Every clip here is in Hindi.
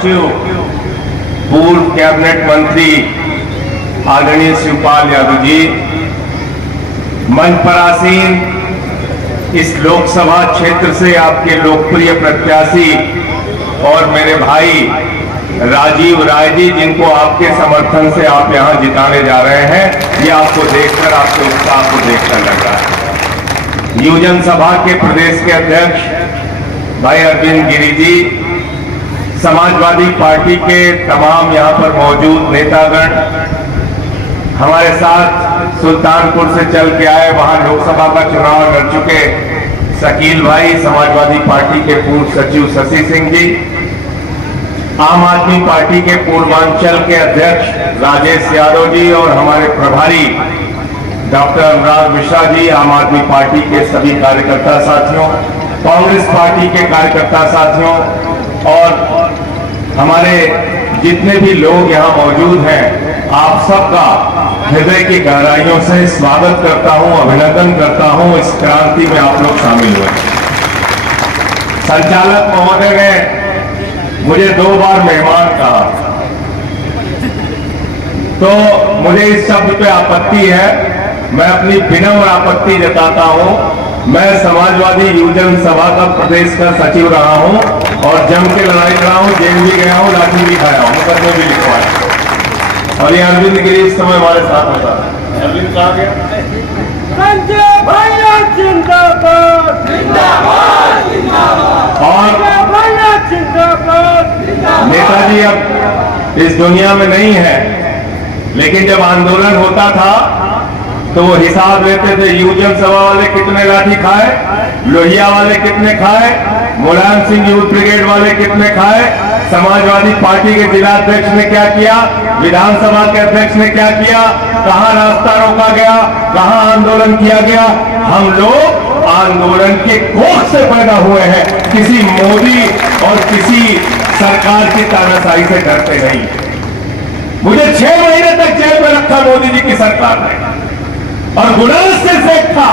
महासचिव पूर्व कैबिनेट मंत्री आदरणीय शिवपाल यादव जी, मंच पर आसीन इस लोकसभा क्षेत्र से आपके लोकप्रिय प्रत्याशी और मेरे भाई राजीव राय जी, जिनको आपके समर्थन से आप यहां जिताने जा रहे हैं, ये आपको देखकर, आपके उत्साह को देखकर लग रहा है। युवजन सभा के प्रदेश के अध्यक्ष भाई अरविंद गिरी जी, समाजवादी पार्टी के तमाम यहां पर मौजूद नेतागण, हमारे साथ सुल्तानपुर से चल के आए, वहां लोकसभा का चुनाव लड़ चुके शकील भाई, समाजवादी पार्टी के पूर्व सचिव शशि सिंह जी, आम आदमी पार्टी के पूर्वांचल के अध्यक्ष राजेश यादव जी और हमारे प्रभारी डॉक्टर अनुराग मिश्रा जी, आम आदमी पार्टी के सभी कार्यकर्ता साथियों, कांग्रेस पार्टी के कार्यकर्ता साथियों और हमारे जितने भी लोग यहाँ मौजूद हैं, आप सबका हृदय की गहराइयों से स्वागत करता हूं, अभिनंदन करता हूं। इस क्रांति में आप लोग शामिल हुए। संचालक महोदय ने मुझे 2 बार मेहमान कहा, तो मुझे इस शब्द पे आपत्ति है। मैं अपनी विनम्र आपत्ति जताता हूं। मैं समाजवादी युवजन सभा का प्रदेश का सचिव रहा हूं और जम के लड़ाई लड़ा हूं, जेल भी गया हूं, लाठी भी खाया हूं, मुकदमे भी लिखवाया। और ये अरविंद गिरी इस समय हमारे साथ होता है। अरविंद कहाँ गया? और नेताजी अब इस दुनिया में नहीं है, लेकिन जब आंदोलन होता था तो वो हिसाब लेते थे, युवजन सभा वाले कितने लाठी खाए, लोहिया वाले कितने खाए, मुलायम सिंह यूथ ब्रिगेड वाले कितने खाए, समाजवादी पार्टी के जिला अध्यक्ष ने क्या किया, विधानसभा के अध्यक्ष ने क्या किया, कहां रास्ता रोका गया, कहां आंदोलन किया गया। हम लोग आंदोलन के कोख से पैदा हुए हैं, किसी मोदी और किसी सरकार की तानाशाही से डरते नहीं। मुझे 6 महीने तक जेल में रखा मोदी जी की सरकार ने, और गुनाह से था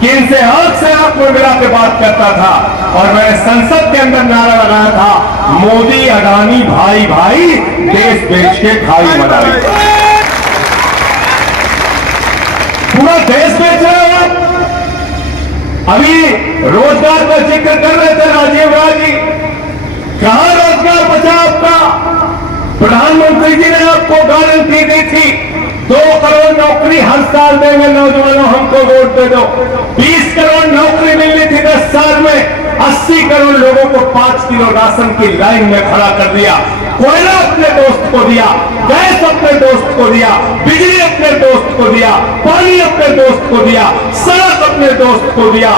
कि इनसे आंख से आंख में मिला के बात करता था, और मैंने संसद के अंदर नारा लगाया था, मोदी अडानी भाई भाई, देश बेच के खाई बनाई। पूरा देश बेच रहे हो आप। अभी रोजगार का जिक्र कर रहे थे राजीव राय जी, कहां रोजगार बचा आपका? प्रधानमंत्री जी ने आपको गारंटी दी थी 2 करोड़ नौकरी हर साल देंगे नौजवानों, हमको वोट दे दो। 20 करोड़ नौकरी मिलनी थी 10 साल में, 80 करोड़ लोगों को 5 किलो राशन की लाइन में खड़ा कर दिया। कोयला अपने दोस्त को दिया, गैस अपने दोस्त को दिया, बिजली अपने दोस्त को दिया, पानी अपने दोस्त को दिया, सड़क अपने दोस्त को दिया,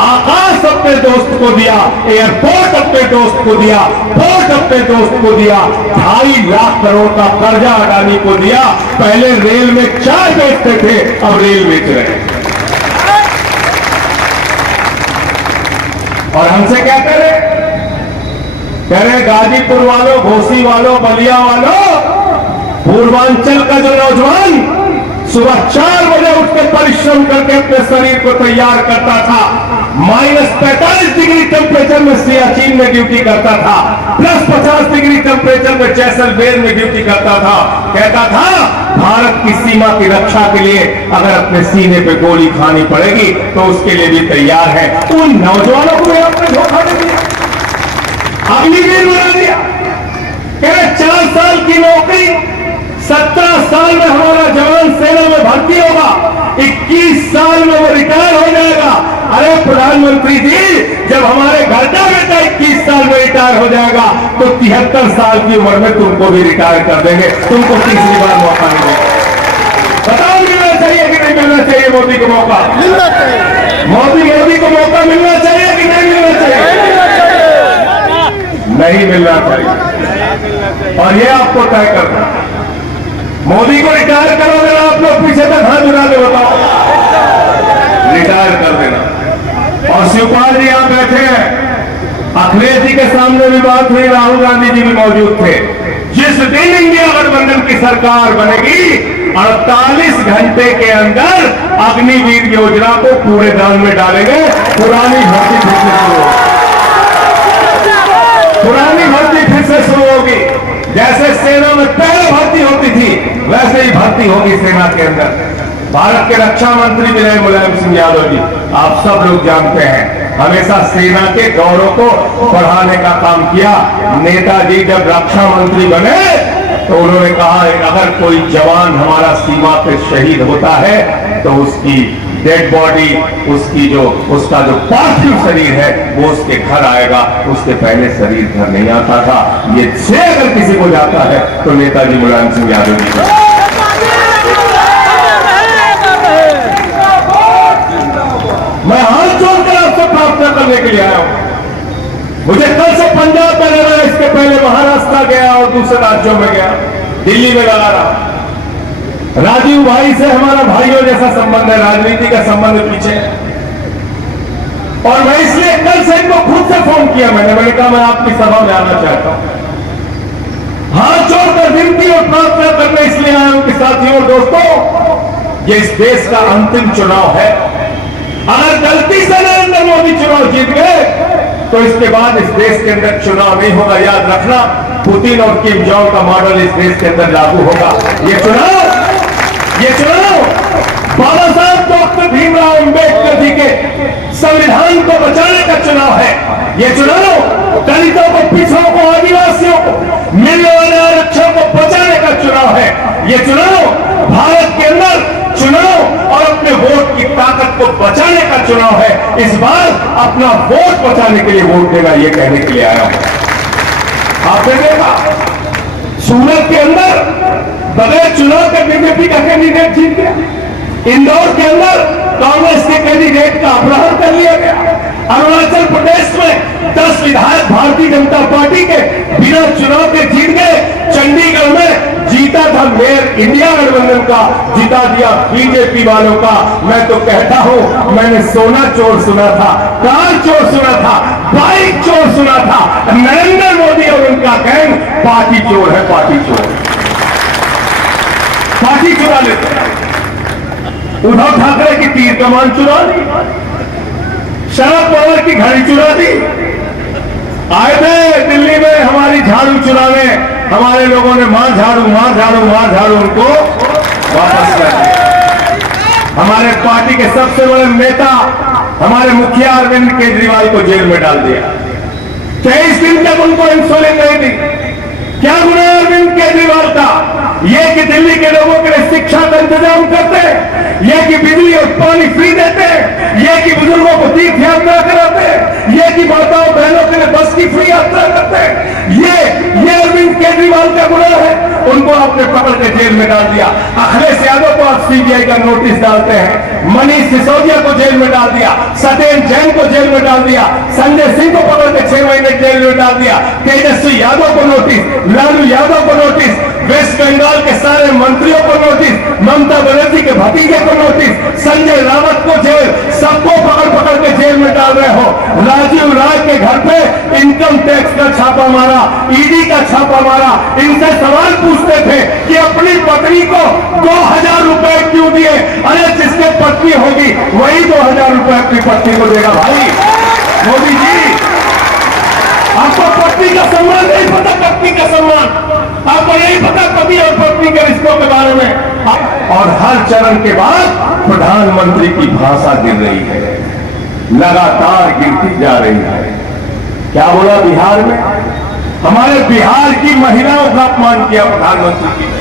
आकाश अपने दोस्त को दिया, एयरपोर्ट अपने दोस्त को दिया, पोर्ट अपने दोस्त को दिया, 2.5 लाख करोड़ का कर्जा अडानी को दिया। पहले रेल में चाय बेचते थे, अब रेल बेच रहे हैं। और हमसे क्या करें? कह रहे गाजीपुर वालों, घोसी वालों, बलिया वालों, पूर्वांचल का जो नौजवान सुबह 4 बजे उठ के परिश्रम करके अपने शरीर को तैयार करता था, -45 डिग्री टेम्परेचर में सियाचिन में ड्यूटी करता था, +50 डिग्री टेम्परेचर में जैसलमेर में ड्यूटी करता था, कहता था भारत की सीमा की रक्षा के लिए अगर अपने सीने पे गोली खानी पड़ेगी तो उसके लिए भी तैयार है। उन नौजवानों को आपने धोखा दे दिया, अग्निवीर बना दिया। कह रहे 4 साल की नौकरी, 17 साल में हमारा जवान सेना में भर्ती होगा, 21 साल में वो रिटायर हो जाएगा। अरे प्रधानमंत्री जी, जब हमारे घर का बेटा 21 साल में रिटायर हो जाएगा तो 73 साल की उम्र में तुमको भी रिटायर कर देंगे, तुमको तीसरी बार मौका नहीं देंगे। बताओ मिलना चाहिए कि नहीं मिलना चाहिए मोदी को मौका? मिलना चाहिए। मोदी को मौका मिलना चाहिए कि नहीं मिलना चाहिए? नहीं मिलना चाहिए। और ये आपको तय करना, मोदी को रिटायर करो देना। आप लोग पीछे तक हाथ उठा के बताओ, रिटायर कर देना। और शिवपाल जी यहां बैठे हैं, अखिलेश जी के सामने भी बात हुई, राहुल गांधी जी भी मौजूद थे। जिस दिन इंडिया गठबंधन की सरकार बनेगी, 48 घंटे के अंदर अग्निवीर योजना को पूरे दान में डालेंगे। पुरानी भर्ती फिर से शुरू होगी, पुरानी भर्ती फिर से शुरू होगी। जैसे सेना में पहले भर्ती होती थी वैसे ही भर्ती होगी सेना के अंदर। भारत के रक्षा मंत्री भी रहे मुलायम सिंह यादव जी, आप सब लोग जानते हैं, हमेशा सेना के गौरव को बढ़ाने का काम किया। नेताजी जब रक्षा मंत्री बने तो उन्होंने कहा अगर कोई जवान हमारा सीमा पे शहीद होता है तो उसकी डेड बॉडी, उसका जो पार्थिव शरीर है वो उसके घर आएगा, उसके पहले शरीर घर नहीं आता था। ये से अगर किसी को जाता है तो नेताजी मुलायम सिंह यादव जी को। मैं हाथ जोड़कर आपसे प्रार्थना करने के लिए आया हूं। मुझे कल से पंजाब में रहना, इसके पहले महाराष्ट्र गया और दूसरे राज्यों में गया, दिल्ली में लगा रहा। राजीव भाई से हमारा भाइयों जैसा संबंध है, राजनीति का संबंध पीछे है। और मैं इसलिए कल से इनको खुद से फोन किया, मैंने कहा मैं आपकी सभा में आना चाहता हूं। हाथ जोड़कर विनती और प्रार्थना करने इसलिए आया हूं कि साथियों और दोस्तों, ये इस देश का अंतिम चुनाव है। अगर गलती से नरेंद्र मोदी चुनाव जीत गए तो इसके बाद इस देश के अंदर चुनाव नहीं होगा। याद रखना, पुतिन और किम जोंग का मॉडल इस देश के अंदर लागू होगा। ये चुनाव बाबा साहब डॉक्टर भीमराव अंबेडकर जी के संविधान को बचाने का चुनाव है। ये चुनाव दलितों को, पिछड़ों को, आदिवासियों को मिलने वाले आरक्षण को बचाने का चुनाव है। ये चुनाव भारत के अंदर चुनाव और अपने वोट की ताकत को बचाने का चुनाव है। इस बार अपना वोट बचाने के लिए वोट देना, ये कहने के लिए आया हूं। आपने देखा सूरत के अंदर बगैर चुनाव के बीजेपी का कैंडिडेट जीत गया। इंदौर के अंदर कांग्रेस के कैंडिडेट का अपहरण कर लिया गया। अरुणाचल प्रदेश में 10 विधायक भारतीय जनता पार्टी के बिना चुनाव के जीत गए। चंडीगढ़ में जीता था मेयर इंडिया गठबंधन का, जिता दिया बीजेपी वालों का। मैं तो कहता हूं, मैंने सोना चोर सुना था, कार चोर सुना था, बाइक चोर सुना था। नरेंद्र मोदी और उनका गैंग पार्टी चोर है, पार्टी चोर, पार्टी चुरा लेते हैं। उद्धव ठाकरे की तीर कमान चुरा दी, शरद पवार की घड़ी चुरा दी। आए थे दिल्ली में हमारी झाड़ू चुराने, हमारे लोगों ने मार झाड़ू उनको वापस कर दिया। हमारे पार्टी के सबसे बड़े नेता हमारे मुखिया अरविंद केजरीवाल को जेल में डाल दिया। 23 दिन तक उनको इंसुलिन नहीं दी। क्या गुना अरविंद केजरीवाल का? यह कि दिल्ली के लोगों के लिए शिक्षा का इंतजाम करते, यह कि बिजली और पानी फ्री देते, यह कि बुजुर्गों को तीर्थ यात्रा कराते, यह कि माताओं बहनों के लिए बस की फ्री यात्रा करते। ये अरविंद केजरीवाल का गुनाह है। उनको आपने पकड़ के जेल में डाल दिया। अखिलेश यादव को आप सीबीआई का नोटिस डालते हैं। मनीष सिसोदिया को जेल में डाल दिया, सत्येंद्र जैन को जेल में डाल दिया, संजय सिंह को पकड़ के 6 महीने जेल में डाल दिया, तेजस्वी यादव को नोटिस, लालू यादव को नोटिस, वेस्ट बंगाल के सारे मंत्रियों को नोटिस, ममता बनर्जी के भतीजे को नोटिस, संजय रावत को जेल, सबको पकड़ के जेल में डाल रहे हो। राजीव राय के घर पे इनकम टैक्स का छापा मारा, ईडी का छापा मारा। इनसे सवाल पूछते थे कि अपनी पत्नी को 2000 रुपए क्यों दिए? अरे जिसके पत्नी होगी वही 2000 रुपए अपनी पत्नी को देगा। भाई मोदी जी, आपको पत्नी का सम्मान नहीं पता, पत्नी का सम्मान आपको यही पता, पति और पत्नी के रिश्तों के बारे में। और हर चरण के बाद प्रधानमंत्री की भाषा गिर रही है, लगातार गिरती जा रही है। क्या बोला बिहार में? हमारे बिहार की महिलाओं का अपमान किया प्रधानमंत्री जी ने।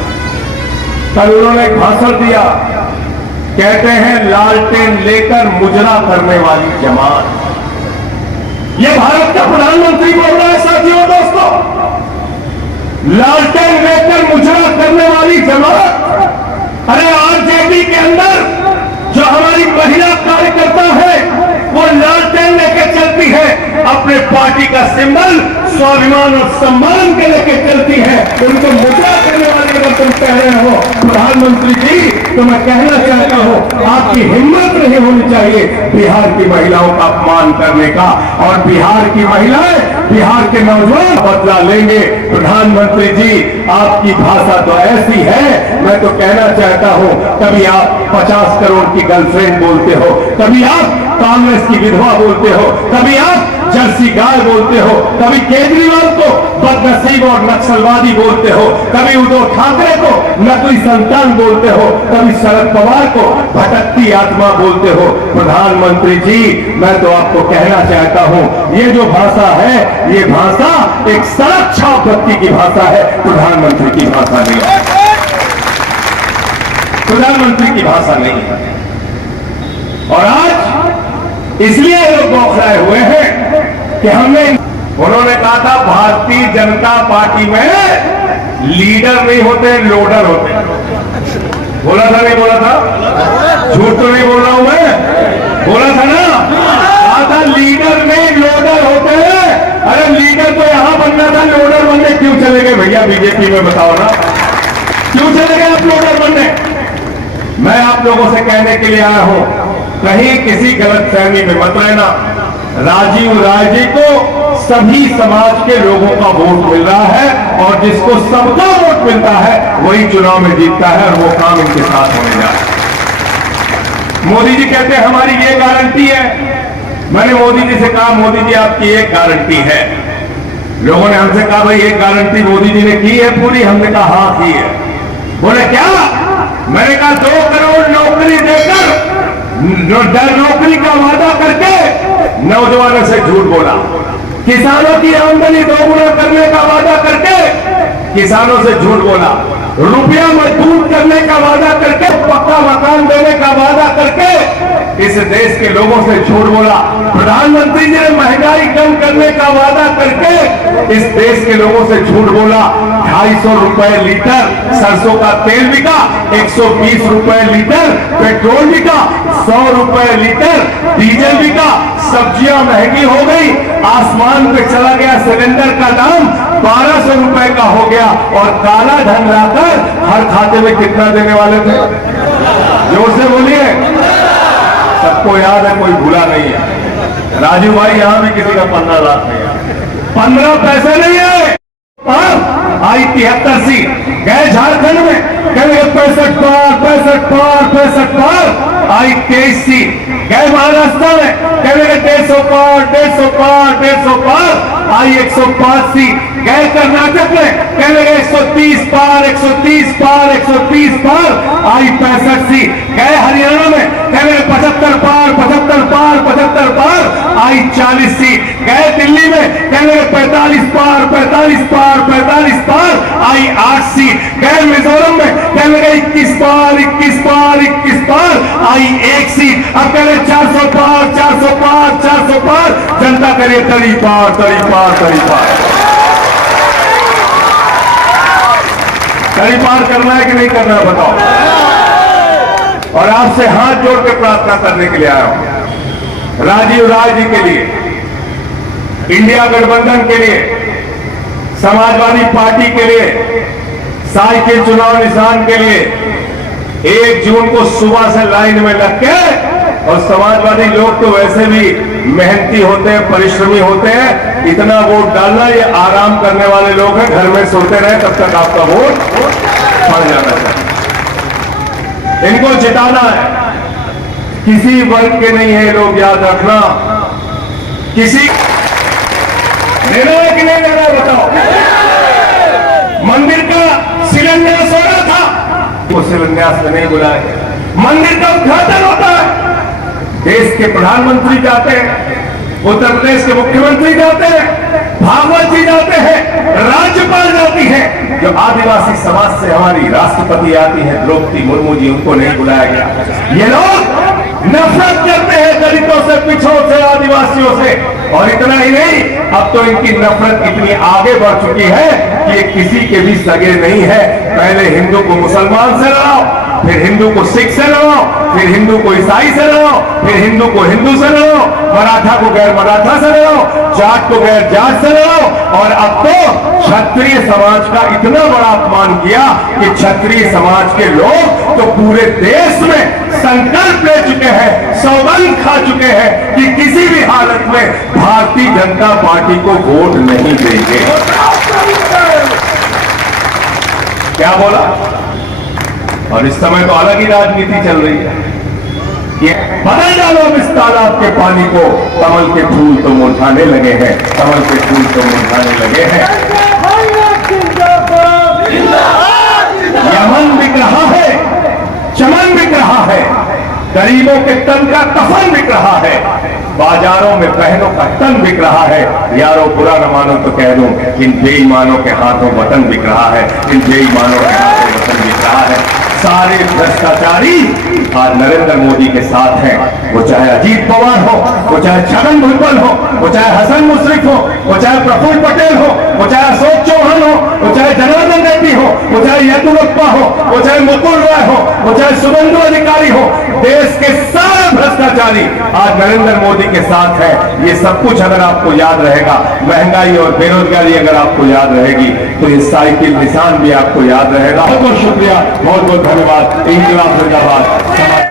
कल उन्होंने एक भाषण दिया, कहते हैं लालटेन लेकर मुजरा करने वाली जमात। ये भारत का प्रधानमंत्री बोल रहा है साथियों दोस्तों, लालटेन लेकर मुजरा करने वाली जमात। अरे आरजेडी के अंदर जो हमारी महिला कार्यकर्ता है वो लालटेन लेकर चलती है, अपने पार्टी का सिंबल स्वाभिमान और सम्मान के लेके चलती है। उनको मुद्रा करने वाले अगर तुम कह रहे हो प्रधानमंत्री जी, तो मैं कहना चाहता हूं आपकी हिम्मत नहीं होनी चाहिए बिहार की महिलाओं का अपमान करने का। और बिहार की महिलाएं, बिहार के नौजवान बदला लेंगे। प्रधानमंत्री जी, आपकी भाषा तो ऐसी है, मैं तो कहना चाहता हूं कभी आप 50 करोड़ की गर्लफ्रेंड बोलते हो, कभी आप कांग्रेस की विधवा बोलते हो, कभी आप जर्सी गाय बोलते हो, कभी केजरीवाल को बदनसीब और नक्सलवादी बोलते हो, कभी उद्धव ठाकरे को नकली संतान बोलते हो, कभी शरद पवार को भटकती आत्मा बोलते हो। प्रधानमंत्री जी, मैं तो आपको कहना चाहता हूं, ये जो भाषा है, ये भाषा एक सड़क छाप बत्ती की भाषा है, प्रधानमंत्री की भाषा नहीं है। प्रधानमंत्री की भाषा नहीं है। और आज इसलिए लोग बौखलाए हुए हैं कि उन्होंने कहा था भारतीय जनता पार्टी में लीडर नहीं होते, लोडर होते। बोला था नहीं बोला था? झूठ तो नहीं बोल रहा हूं मैं, बोला था ना? कहा था लीडर नहीं लोडर होते हैं। अरे लीडर तो यहां बनना था, लोडर बनने क्यों चले गए भैया बीजेपी में? बताओ ना, क्यों चले गए आप लोडर बनने? मैं आप लोगों से कहने के लिए आया हूं, कहीं किसी गलतफहमी में मत रहना। राजीव राय जी को सभी समाज के लोगों का वोट मिल रहा है और जिसको सबका वोट मिलता है वही चुनाव में जीतता है, और वो काम इनके साथ होने जा रहा है। मोदी जी कहते हैं हमारी ये गारंटी है। मैंने मोदी जी से कहा, मोदी जी आपकी एक गारंटी है। लोगों ने हमसे कहा भाई एक गारंटी मोदी जी ने की है पूरी? हमने कहा हाँ की है। बोले क्या? मैंने कहा 2 करोड़ नौकरी देकर नौकरी का वादा करके नौजवानों से झूठ बोला, किसानों की आमदनी दोगुना करने का वादा करके किसानों से झूठ बोला, रुपया मजबूत करने का वादा करके, पक्का मकान देने का वादा करके इस देश के लोगों से झूठ बोला। प्रधानमंत्री जी ने महंगाई कम करने का वादा करके इस देश के लोगों से झूठ बोला। 250 रुपए लीटर सरसों का तेल बिका, 120 रुपए लीटर पेट्रोल बिका, 100 रुपए लीटर डीजल बिका, सब्जियां महंगी हो गई, आसमान पे चला गया सिलेंडर का दाम, 1200 रुपए का हो गया। और काला धन लाकर हर खाते में कितना देने वाले थे? जोर से बोलिए, सबको याद है, कोई भूला नहीं है। राजू भाई यहां भी किसी का 15 लाख नहीं है, 15 पैसे नहीं है। आई 73 सीट गए झारखंड में, कहेंगे 65 पार, 65 पार, 65 पार। आई 23 सीट गए महाराष्ट्र में, कहेंगे 150 पार, 150 पार, 150 पार। आई 105 सीट गए कर्नाटक में, कहेंगे 130 पार, 130 पार, 130 पार। आई 65 सीट गए हरियाणा में, कहेंगे 75 पार, 75 पार, 75 पार। आई 40 सीट गए दिल्ली में, कहेंगे 45 पार, 45 पार, 45 पार। आई 8 सीट गए मिजोरम में, कहेंगे 21 पार, 21 पार, 21 पार। आई 1 सीट, अब कह रहे 400 पार, 400 पार, 400 पार। जनता करे तड़ी पार, तड़ी पार, तड़ी पार। तड़ी पार करना है कि नहीं करना है बताओ? और आपसे हाथ जोड़ के प्रार्थना करने के लिए आया हूं, राजीव राय जी के लिए, इंडिया गठबंधन के लिए, समाजवादी पार्टी के लिए, साइकिल चुनाव निशान के लिए 1 जून को सुबह से लाइन में लग के, और समाजवादी लोग तो वैसे भी मेहनती होते हैं, परिश्रमी होते हैं, इतना वोट डालना, ये आराम करने वाले लोग हैं, घर में सोते रहे तब तक आपका वोट पड़ जाना चाहिए। इनको जिताना है, किसी वर्ग के नहीं है, लोग याद रखना। किसी लेना है कि नहीं लेना है बताओ? मंदिर का शिलान्यास हो रहा था, वो शिलान्यास में नहीं बुलाया गया। मंदिर का उद्घाटन होता है, देश के प्रधानमंत्री जाते हैं, उत्तर प्रदेश के मुख्यमंत्री जाते हैं, भागवत जी जाते हैं, राज्यपाल जाती है। जो आदिवासी समाज से हमारी राष्ट्रपति आती है द्रौपदी मुर्मू जी, उनको नहीं बुलाया गया। ये लोग नफरत करते हैं दलितों से, पिछड़ों से, आदिवासियों से। और इतना ही नहीं, अब तो इनकी नफरत इतनी आगे बढ़ चुकी है कि ये किसी के भी सगे नहीं है। पहले हिंदू को मुसलमान से लड़ाओ, फिर हिंदू को सिख से लड़ाओ, फिर हिंदू को ईसाई से लड़ाओ, फिर हिंदू को हिंदू से लड़ाओ, मराठा को गैर मराठा से लड़ाओ, जाट को गैर जाट से लड़ाओ। और अब तो क्षत्रिय समाज का इतना बड़ा अपमान किया कि क्षत्रिय समाज के लोग तो पूरे देश में संकल्प ले चुके हैं, सौगंध खा चुके हैं कि किसी भी हालत में भारतीय जनता पार्टी को वोट नहीं देंगे। क्या बोला? और इस समय तो अलग ही राजनीति चल रही है। ये बदल डालो अब इस तालाब के पानी को, कमल के फूल तो मुरझाने लगे हैं, कमल के फूल तो मुरझाने लगे हैं। यमन बिक रहा है, चमन बिक रहा है, गरीबों के तन का कफन बिक रहा है, बाजारों में बहनों का तन बिक रहा है। यारों बुरा न मानो तो कह दूं, इन बेईमानों के हाथों वतन बिक रहा है, इन बेईमानों के हाथों वतन बिक रहा है। सारे भ्रष्टाचारी आज नरेंद्र मोदी के साथ हैं, वो चाहे अजीत पवार हो, वो चाहे छगन भुजबल हो, वो चाहे हसन मुश्रिफ हो, वो चाहे प्रफुल्ल पटेल हो, वो चाहे अशोक चौहान हो, वो चाहे जनार्दन रेड्डी हो, वो चाहे येदुरप्पा हो, वो चाहे मुकुल रॉय हो, वो चाहे शुभेंदु अधिकारी हो, देश के सारे भ्रष्टाचारी आज नरेंद्र मोदी के साथ है। ये सब कुछ अगर आपको याद रहेगा, महंगाई और बेरोजगारी अगर आपको याद रहेगी, तो ये साइकिल निशान भी आपको याद रहेगा। बहुत बहुत शुक्रिया, बहुत बहुत धन्यवाद। इंकलाब जिंदाबाद।